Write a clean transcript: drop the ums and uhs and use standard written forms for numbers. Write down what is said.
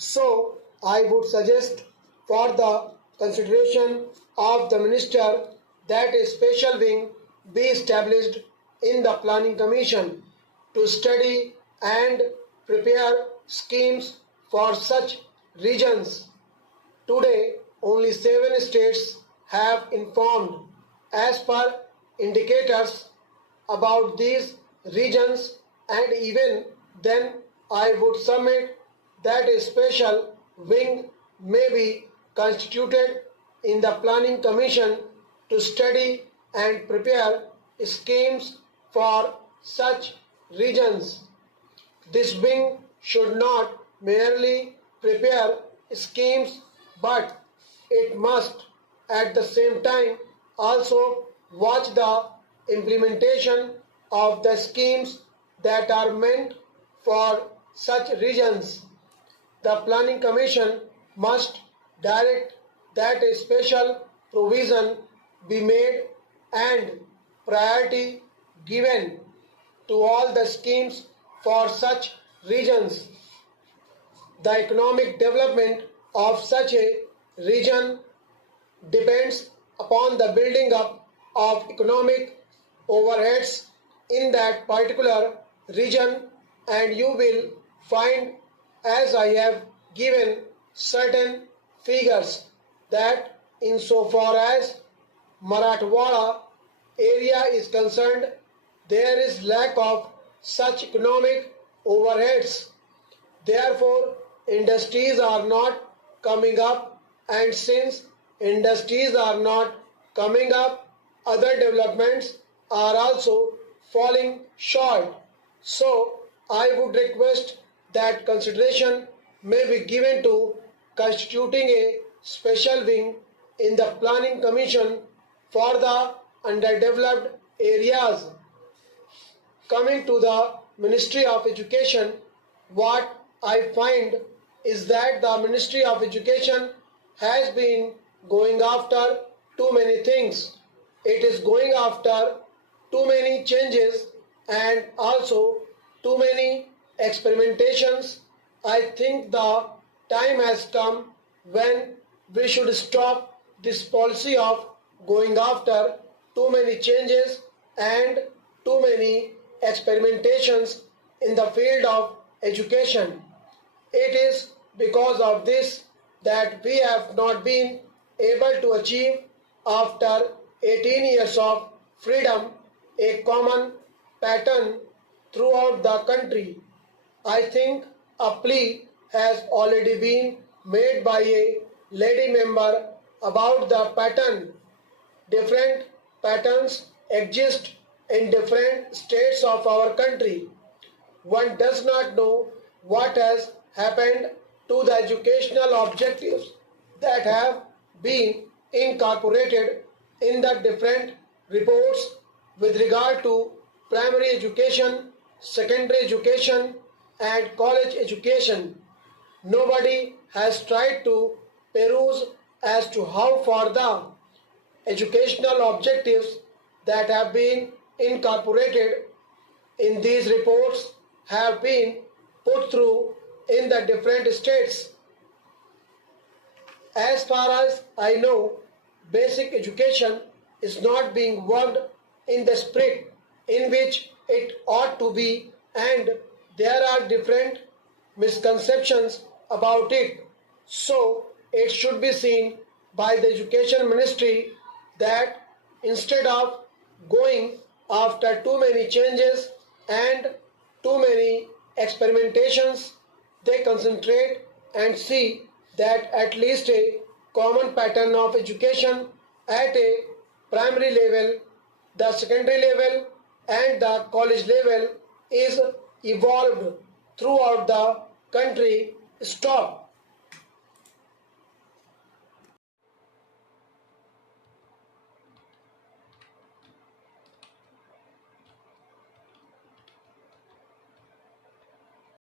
So I would suggest for the consideration of the minister that a special wing be established in the planning commission to study and prepare schemes for such regions. Today, only 7 states have informed as per indicators about these regions, and even then I would submit that a special wing may be constituted in the planning commission to study and prepare schemes for such regions. This wing should not merely prepare schemes, but it must at the same time also watch the implementation of the schemes that are meant for such regions. The Planning Commission must direct that a special provision be made and priority given to all the schemes for such regions. The economic development of such a region depends upon the building up of economic overheads in that particular region, and you will find, as I have given certain figures, that insofar as Marathwada area is concerned, there is lack of such economic overheads. Therefore, industries are not coming up, and since industries are not coming up, other developments are also falling short. So, I would request that consideration may be given to constituting a special wing in the Planning Commission for the underdeveloped areas. Coming to the Ministry of Education, what I find is that the Ministry of Education has been going after too many things. It is going after too many changes and also too many experimentations. I think the time has come when we should stop this policy of going after too many changes and too many experimentations in the field of education. It is because of this that we have not been able to achieve, after 18 years of freedom, a common pattern throughout the country. I think a plea has already been made by a lady member about the pattern. Different patterns exist in different states of our country. One does not know what has happened to the educational objectives that have been incorporated in the different reports with regard to primary education, secondary education, and college education. Nobody has tried to peruse as to how far the educational objectives that have been incorporated in these reports have been put through in the different states. As far as I know, basic education is not being worked in the spirit in which it ought to be, and there are different misconceptions about it. So it should be seen by the Education Ministry that instead of going after too many changes and too many experimentations, they concentrate and see that at least a common pattern of education at a primary level, the secondary level, and the college level is evolved throughout the country. Stop.